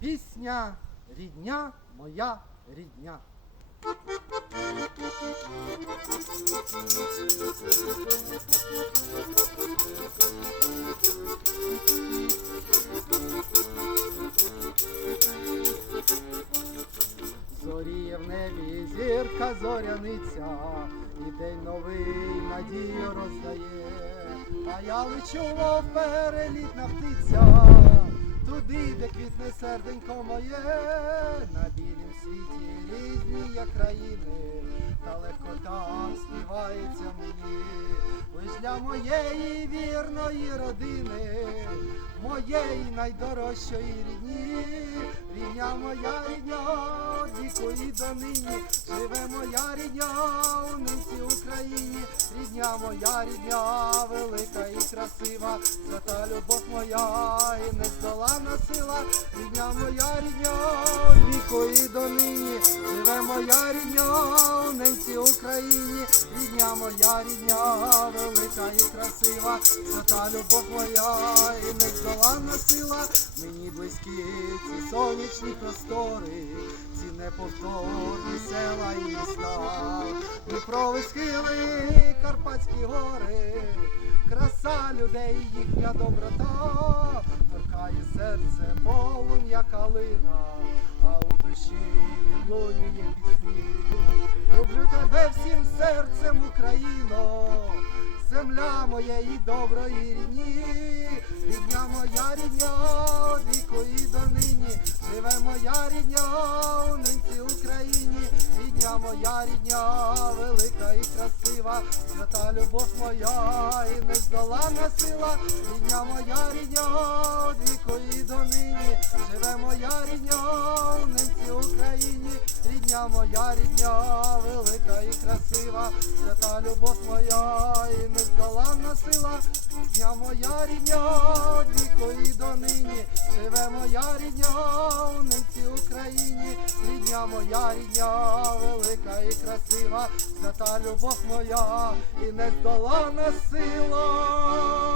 Пісня рідня, моя рідня. Зоріє в небі зірка зоряниця, і день новий надію роздає. А я лечу, мов перелітна птиця, туди, де квітне серденько моє, на білім світі різні є країни, та легко так співається мені. Лиш для моєї вірної родини, моєї найдорожчої рідні, рідня моя рідня, віку і донині, живе моя рідня у нинці Україні, рідня моя рідня, велика і красива, свята любов моя і нездолана сила, рідня моя рідня, віку і донині, живе моя рідня у нинці Україні, рідня моя рідня, велика красива, свята любов моя і нездолана сила, мені близькі ці сонячні простори, ці неповторні села і міста, Дніпрові схили, Карпатські гори, краса людей, їхня доброта, торкає серце полум'я калина, а у душі відлунює пісні. Люблю тебе всім серцем, Україно, земля моєї доброї рідні, рідня моя рідня, віку і донині, живе моя рідня у нинці Україні, рідня моя рідня, велика і красива, свята любов моя і нездолана сила, рідня моя рідня, від віку і донині, живе моя рідня у нинці Україні, рідня моя рідня, велика і красива, свята любов моя і нездоланна сила, рідня моя рідня, від віку і донині, живе моя рідня у нинці Україні, рідня моя рідня, велика і красива, свята любов моя і нездолана сила.